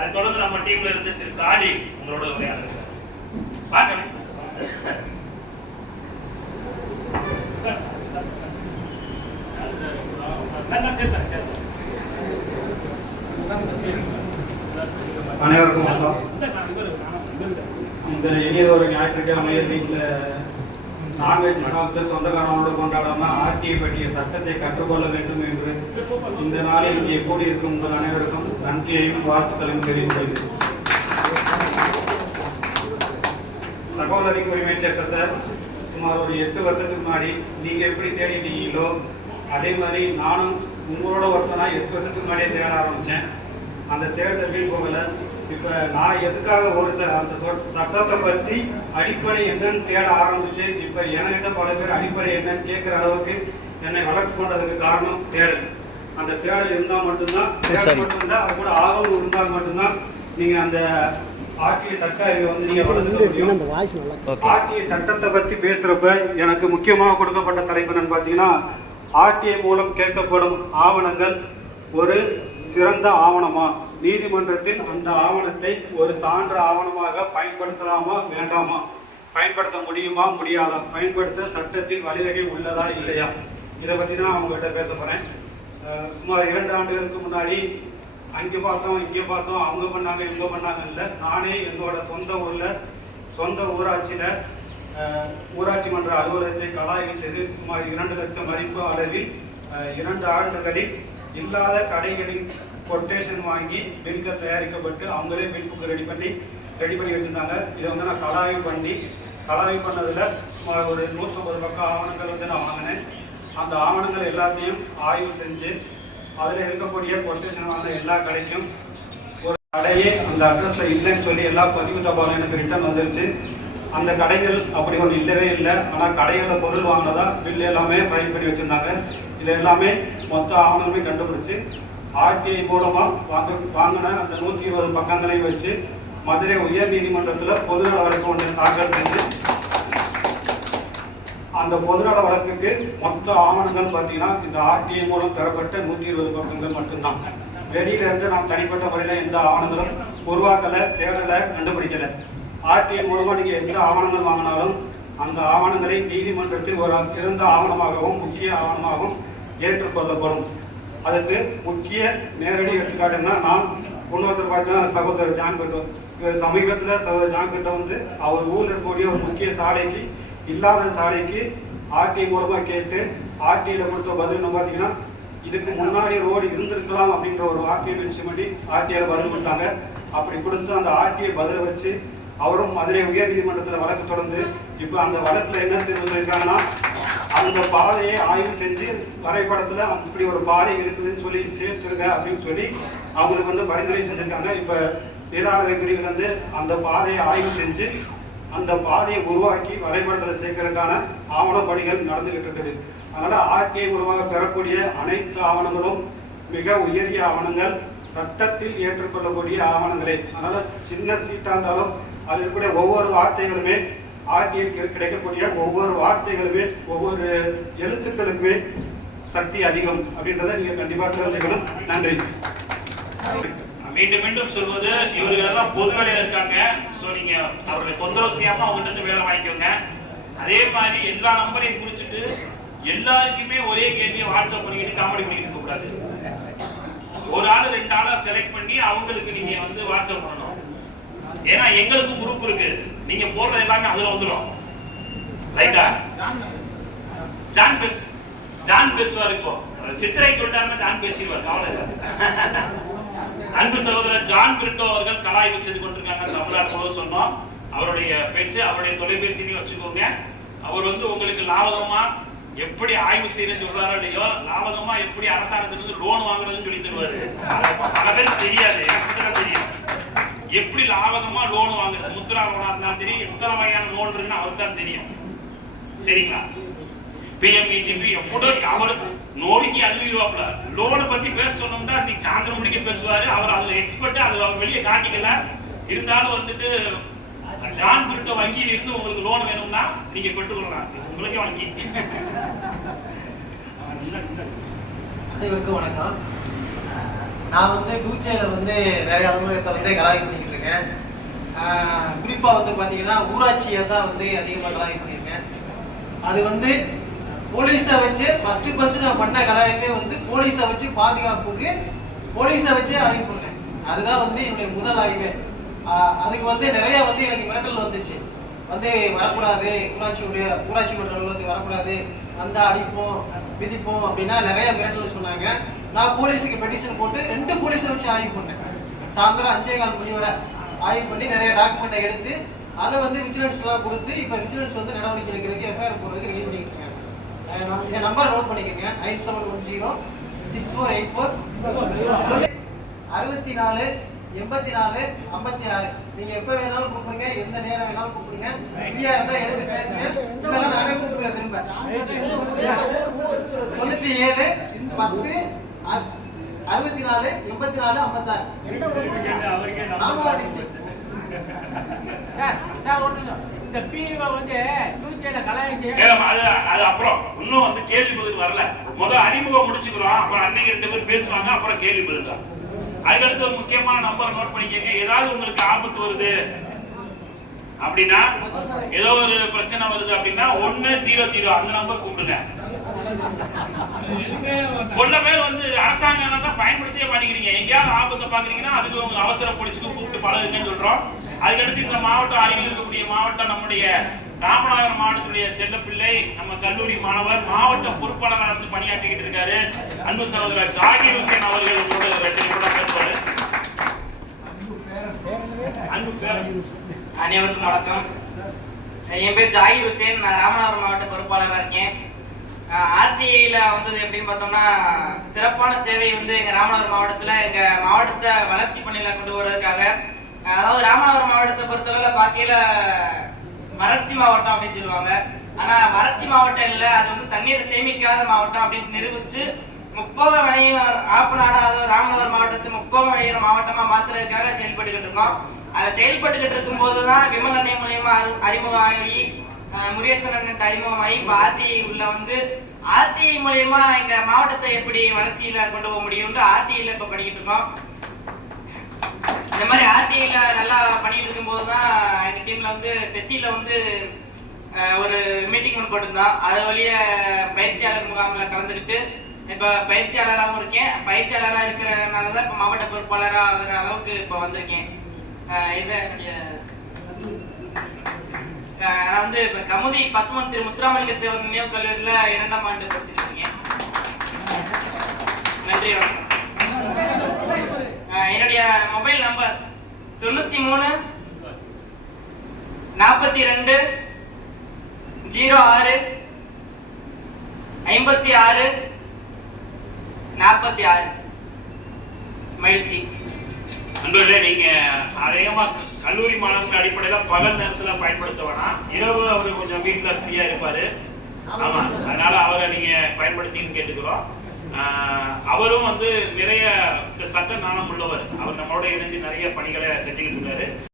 அது தொடர்ந்து நம்ம டீம்ல இருந்து திரு காளி உங்களோட உரையாடுறாங்க பார்க்கணும். அனைவருக்கும் வணக்கம். இந்த இனியதொரு ஞாயிற்றுக்கிழமையில் வீட்டில் நான்வெஜ் சாப்பிட்டு சொந்தக்காரனோடு கொண்டாடாமல் ஆர்டிஐ பற்றிய சட்டத்தை கற்றுக்கொள்ள வேண்டும் என்று இந்த நாளில் இங்கே கூடியிருக்கும் உங்கள் அனைவருக்கும் நன்றியையும் வாழ்த்துக்களையும் தெரிவித்தது சகோதரி உரிமை சட்டத்தை சுமார் ஒரு எட்டு வருஷத்துக்கு முன்னாடி நீங்கள் எப்படி தேடிட்டீங்களோ அதே மாதிரி நானும் உங்களோட ஒருத்தனா எட்டு வருஷத்துக்கு முன்னாடியே தேட ஆரம்பித்தேன் அந்த தேடுதல் வீண் போகலை. இப்போ நான் எதுக்காக ஒரு அந்த சட்டத்தை பற்றி அடிப்படை என்னன்னு தேட ஆரம்பிச்சு இப்போ என்கிட்ட பல பேர் அடிப்படை என்னன்னு கேட்குற அளவுக்கு என்னை வளர்த்து கொண்டதுக்கு காரணம் தேடல். அந்த தேடல் இருந்தால் மட்டும்தான் தேடல் மட்டும்தான் அது கூட ஆர்வம் இருந்தால் மட்டும்தான் நீங்கள் அந்த ஆர்டிஐ சட்ட வந்து நீங்கள் ஆர்டிஐ சட்டத்தை பற்றி பேசுறப்ப எனக்கு முக்கியமாக கொடுக்கப்பட்ட தலைப்பு என்னன்னு பார்த்தீங்கன்னா ஆர்டிஐ மூலம் கேட்கப்படும் ஆவணங்கள் ஒரு சிறந்த ஆவணமா? நீதிமன்றத்தில் அந்த ஆவணத்தை ஒரு சான்ற ஆவணமாக பயன்படுத்தலாமா வேண்டாமா? பயன்படுத்த முடியுமா முடியாதா? பயன்படுத்த சட்டத்தில் வழிவகை உள்ளதா இல்லையா? இதை பற்றி தான் அவங்ககிட்ட பேச போகிறேன் சுமார் இரண்டு ஆண்டுகளுக்கு முன்னாடி அங்கே பார்த்தோம் இங்கே பார்த்தோம் அவங்க பண்ணாங்க இவங்க பண்ணாங்க இல்லை. நானே என்னோட சொந்த ஊரில் சொந்த ஊராட்சியில் ஊராட்சி மன்ற அலுவலகத்தை கலாய்வு செய்து சுமார் இரண்டு லட்சம் மதிப்பு அளவில் இரண்டு ஆண்டுகளில் இல்லாத கடைகளின் கொட்டேஷன் வாங்கி பில்கள் தயாரிக்கப்பட்டு அவங்களே பில் புக்கு ரெடி பண்ணி ரெடி பண்ணி வச்சுருந்தாங்க. இதை வந்து நான் கலாய்வு பண்ணி கலாய்வு பண்ணதில் சுமார் ஒரு நூற்றம்பது பக்கம் ஆவணங்கள் வந்து நான் வாங்கினேன். அந்த ஆவணங்கள் எல்லாத்தையும் ஆய்வு செஞ்சு அதில் இருக்கக்கூடிய கொட்டேஷன் வாங்கின எல்லா கடைக்கும் ஒரு கடையே அந்த அட்ரஸில் இல்லைன்னு சொல்லி எல்லா பதிவு தபாலும் எனக்கு ரிட்டர்ன் வந்துருச்சு. அந்த கடைகள் அப்படி ஒன்று இல்லவே இல்லை. ஆனால் கடைகளில் பொருள் வாங்கினதா பில் எல்லாமே ஃபைல் பண்ணி வச்சுருந்தாங்க. இது எல்லாமே மொத்த ஆவணங்களுமே கண்டுபிடிச்சி ஆர்டிஐ மூலமாக வாங்க வாங்கின அந்த நூற்றி இருபது பக்கங்களையும் வச்சு மதுரை உயர் நீதிமன்றத்தில் பொதுநல வழக்கு ஒன்று தாக்கல் செஞ்சு அந்த பொதுநல வழக்குக்கு மொத்த ஆவணங்கள் பார்த்தீங்கன்னா இந்த ஆர்டிஐ மூலம் பெறப்பட்ட நூற்றி இருபது பக்கங்கள் மட்டும்தான். வெளியில இருந்து நாம் தனிப்பட்ட முறையில் எந்த ஆவணங்களும் உருவாக்கலை தேடலை கண்டுபிடிக்கலை. ஆர்டிஐ மூலமாக நீங்கள் எந்த ஆவணங்கள் வாங்கினாலும் அந்த ஆவணங்களை நீதிமன்றத்தில் ஒரு சிறந்த ஆவணமாகவும் முக்கிய ஆவணமாகவும் ஏற்றுக்கொள்ளப்படும் அதுக்கு முக்கிய நேரடி எடுத்துக்காட்டுன்னா நான் இன்னொருத்தர் பார்த்தீங்கன்னா சகோதரர் ஜான் பெட்டோ இவர் சமீபத்தில் சகோதரர் ஜான் பெட்டோ வந்து அவர் ஊரில் இருக்கக்கூடிய ஒரு முக்கிய சாலைக்கு இல்லாத சாலைக்கு ஆர்டிஐ மூலமாக கேட்டு ஆர்டியில் கொடுத்த பதில் பார்த்தீங்கன்னா இதுக்கு முன்னாடி ரோடு இருந்திருக்கலாம் அப்படின்ற ஒரு வார்த்தையை மென்ஷன் பண்ணி ஆர்டியால் பதில் கொடுத்தாங்க. அப்படி கொடுத்து அந்த ஆர்டியை பதிலை வச்சு அவரும் மதுரை உயர் நீதிமன்றத்தில் வழக்கு தொடர்ந்து இப்போ அந்த வழக்கில் என்ன தெரிவித்திருக்காங்கன்னா அந்த பாதையை ஆய்வு செஞ்சு வரைபடத்தில் இப்படி ஒரு பாதை இருக்குதுன்னு சொல்லி சேர்த்துருங்க அப்படின்னு சொல்லி அவங்களுக்கு வந்து பரிந்துரை செஞ்சுருக்காங்க. இப்போ நீராளவை பிரிவில் வந்து அந்த பாதையை ஆய்வு செஞ்சு அந்த பாதையை உருவாக்கி வரைபடத்தில் சேர்க்கறதுக்கான ஆவண பணிகள் நடந்துகிட்டு இருக்குது. அதனால் ஆர்கே மூலமாக பெறக்கூடிய அனைத்து ஆவணங்களும் மிக உயரிய ஆவணங்கள் சட்டத்தில் ஏற்றுக்கொள்ளக்கூடிய ஆவணங்களே. அதனால் சின்ன சீட்டாக இருந்தாலும் அதில் இருக்கக்கூடிய ஒவ்வொரு வார்த்தைகளுமே ஆட்சியில் கிடைக்கக்கூடிய ஒவ்வொரு வார்த்தைகளுமே ஒவ்வொரு எழுத்துக்களுக்குமே சக்தி அதிகம் அப்படின்றத நீங்க கண்டிப்பா தெரிஞ்சுக்கணும். நன்றி. மீண்டும் மீண்டும் சொல்வது இவர்கள் எல்லாம் பொது வேலையில இருக்காங்க. ஸோ நீங்க அவர்களை தொந்தரவு செய்யாம அவங்க இருந்து வேலை வாங்கிக்கோங்க. அதே மாதிரி எல்லா நம்பரையும் குறிச்சிட்டு எல்லாருக்குமே ஒரே கேள்வியை வாட்ஸ்அப் பண்ணிக்கிட்டு காமெடி பண்ணிக்கிட்டு இருக்க கூடாது. ஒரு ஆள் ரெண்டு ஆளா செலக்ட் பண்ணி அவங்களுக்கு நீங்க வந்து வாட்ஸ்அப் பண்ணணும். ஏன்னா எங்களுக்கும் குரூப் இருக்கு. நீங்க போடுறது எல்லாமே அதுல வந்துடும் ரைட்டா ஜான் பேசு ஜான் பேசுவார் இப்போ. சித்திரை சொல்லிட்டாருன்னா ஜான் பேசிடுவார் கவலை அன்பு சகோதரர் ஜான் பிரிட்டோ அவர்கள் கலாய்வு செய்து கொண்டிருக்காங்க. தமிழ்நாடு போது சொன்னோம். அவருடைய பேச்சு அவருடைய தொலைபேசியிலையும் வச்சுக்கோங்க. அவர் வந்து உங்களுக்கு லாபகமா எப்படி ஆய்வு செய்யணும்னு சொல்றாரோ இல்லையோ லாபகமா எப்படி அரசாங்கத்திலிருந்து லோன் வாங்குறதுன்னு சொல்லி தருவாரு. பல பேர் தெரியாது. எப்படி லாபகமா லோன் வாங்குறது? முத்ரா லோனா இருந்தாலும் தெரியும் எத்தனை வகையான லோன் இருக்குன்னு அவருக்கு தான் தெரியும். சரிங்களா? பிஎம்இஜிபி எப்படோ அவர் நோடிக்கு அள்ளிடுவாப்ல லோனை பத்தி பேச சொன்னோம்னா இன்னைக்கு சாயந்தரம் முடிக்க பேசுவாரு. அவர் அதுல எக்ஸ்பர்ட் அது அவர் வெளியே காட்டிக்கல. இருந்தாலும் வந்துட்டு ஜான் பிரிட்ட வங்கியில் இருந்து உங்களுக்கு லோன் வேணும்னா நீங்க பெற்றுக்கொள்ளலாம் உங்களுக்கே வங்கி. அனைவருக்கும் வணக்கம். நான் வந்து டூச்சேல வந்து நிறைய அலுவலகத்தை வந்து கலாய்வு பண்ணிட்டு இருக்கேன். வந்து பார்த்தீங்கன்னா ஊராட்சியை தான் வந்து அதிகமாக கலாய்வு பண்ணியிருக்கேன். அது வந்து போலீஸை வச்சு ஃபஸ்ட்டு ஃபஸ்ட்டு நான் பண்ண கலாய்வே வந்து போலீஸை வச்சு பாதுகாப்புக்கு போலீஸை வச்சு ஆய்வு பண்ணேன் அதுதான் வந்து என்னுடைய முதல் ஆய்வு அதுக்கு வந்து நிறைய வந்து எனக்கு மிரட்டல் வந்துச்சு. வந்து வரக்கூடாது ஊராட்சி ஊராட்சி மன்ற வந்து வரக்கூடாது. வந்தால் அடிப்போம் விதிப்போம் அப்படின்னா நிறைய மிரட்டல் சொன்னாங்க. நான் போலீஸுக்கு பெட்டிஷன் போட்டு ரெண்டு போலீஸை வச்சு ஆய்வு பண்ணேன். சாயந்தரம் அஞ்சே கால் மணி வரை ஆய்வு பண்ணி நிறைய டாக்குமெண்ட்டை எடுத்து அதை வந்து விஜிலன்ஸ்லாம் கொடுத்து இப்போ விஜிலன்ஸ் வந்து நடவடிக்கை எடுக்கிறதுக்கு எஃப்ஐஆர் போடுறதுக்கு ரெடி பண்ணிட்டு என் நம்பர் நோட் பண்ணிக்கோங்க nine seven one zero six four eight four அறுபத்தி நாலு எண்பத்தி நாலு ஐம்பத்தி ஆறு நீங்க எப்ப வேணாலும் கூப்பிடுங்க எந்த நேரம் வேணாலும் கூப்பிடுங்க. ஃப்ரீயா இருந்தா எடுத்து பேசுங்க. இல்லைன்னா நானே கூப்பிடுவேன் திரும்ப. தொண்ணூத்தி ஏழு பத்து அறுபத்தி நாலு எண்பத்தி நாலு ஐம்பத்தாறு இந்த பிரிவை வந்து கலாய்ச்சி மேடம் அது அது அப்புறம் இன்னும் வந்து கேள்வி பதில் வரல. முதல் அறிமுகம் முடிச்சுக்கிறோம். அப்புறம் அன்னைக்கு ரெண்டு பேர் பேசுவாங்க. அப்புறம் கேள்வி பதில் தான். அதுக்கடுத்து முக்கியமான நம்பர் நோட் பண்ணிக்கங்க. ஏதாவது உங்களுக்கு ஆபத்து வருது அப்படின்னா ஏதோ ஒரு பிரச்சனை வருது அப்படின்னா ஒன்னு ஜீரோ ஜீரோ அந்த நம்பர் கூப்பிடுங்க. கொள்ள பேர் வந்து அரசாங்கம் தான் பயன்படுத்தவே மாட்டேங்கிறீங்க எங்கேயாவது ஆபத்தை பாக்குறீங்கன்னா அதுக்கு உங்க அவசர போலீஸ்க்கு கூப்பிட்டு பழகுங்கன்னு சொல்றோம். அதுக்கடுத்து இந்த மாவட்டம் அருகில் இருக்கக்கூடிய மாவட்டம் நம்முடைய ராமநாதபுரம் மாவட்டத்துடைய செல்லப்பிள்ளை நம்ம கல்லூரி மாணவர் மாவட்ட பொறுப்பாளராக இருந்து பணியாற்றிக்கிட்டு இருக்காரு. அன்பு சகோதரர் ஜாகிர் ஹுசேன் அவர்கள் கூட ரெண்டு நிமிடம் பேசுவாரு. அன்பு பேர் அனைவருக்கும் வணக்கம். என் பேர் ஜாகிர் ஹுசேன். நான் ராமநாதபுரம் மாவட்ட பொறுப்பாளராக இருக்கேன். ஆர்டிஐயில் வந்தது எப்படின்னு பார்த்தோம்னா சிறப்பான சேவை வந்து எங்கள் ராமநாதபுரம் மாவட்டத்தில் எங்கள் மாவட்டத்தை வளர்ச்சி பணியில் கொண்டு வர்றதுக்காக அதாவது ராமநாதபுரம் மாவட்டத்தை பொறுத்தளவில் பார்க்கையில் வறட்சி மாவட்டம் அப்படின்னு சொல்லுவாங்க. ஆனால் வறட்சி மாவட்டம் இல்லை அது வந்து தண்ணீரை சேமிக்காத மாவட்டம் அப்படின்னு நிரூபித்து முப்போக நாடாக அதாவது ராமநாதபுரம் மாவட்டத்தை முப்போக வணிகர் மாவட்டமாக மாத்துறதுக்காக செயல்பட்டுக்கிட்டு இருக்கோம். அதை செயல்பட்டுக்கிட்டு இருக்கும்போது தான் விமல் அன்னை மூலியமா அறி- அறிமுகமாகி முருகேசன் அண்ணன் அறிமுகமாகி இப்போ ஆர்டிஐ உள்ள வந்து ஆர்டிஐ மூலியமா எங்க மாவட்டத்தை எப்படி வளர்ச்சியில கொண்டு போக முடியும்னு ஆர்டிஐல இப்போ பண்ணிக்கிட்டு இருக்கோம். இந்த மாதிரி ஆர்டிஐல நல்லா பண்ணிட்டு இருக்கும்போது தான் எங்க டீம்ல வந்து செசியில வந்து ஒரு மீட்டிங் ஒன்று போட்டிருந்தோம். அது வழிய பயிற்சியாளர் முகாமில் கலந்துக்கிட்டு இப்போ பயிற்சியாளராகவும் இருக்கேன். பயிற்சியாளராக இருக்கிறனால தான் இப்போ மாவட்ட பொறுப்பாளராக ஆகிற அளவுக்கு இப்போ வந்திருக்கேன். இது என்னுடைய நான் வந்து இப்போ கமுதி பசுமன் திரு முத்துராமலிங்க தேவன் நினைவு கல்லூரியில் இரண்டாம் ஆண்டு படிச்சிருக்கீங்க. நன்றி வணக்கம். என்னுடைய மொபைல் நம்பர் தொண்ணூத்தி மூணு நாற்பத்தி ரெண்டு ஜீரோ ஆறு ஐம்பத்தி ஆறு நாற்பத்தி ஆறு மகிழ்ச்சி. நண்பர்களே நீங்க அதிகமா க- கல்லூரி மாணவர்கள் அடிப்படையில பகல் நேரத்துல பயன்படுத்த வேணாம் இரவு அவரு கொஞ்சம் வீட்டுல ஃப்ரீயா இருப்பாரு. ஆமா. அதனால அவரை நீங்க பயன்படுத்தின்னு கேட்டுக்கிறோம். அவரும் வந்து நிறைய சட்ட நாணம் உள்ளவர். அவர் நம்மளோட இணைஞ்சு நிறைய பணிகளை செஞ்சுக்கிட்டு இருக்காரு.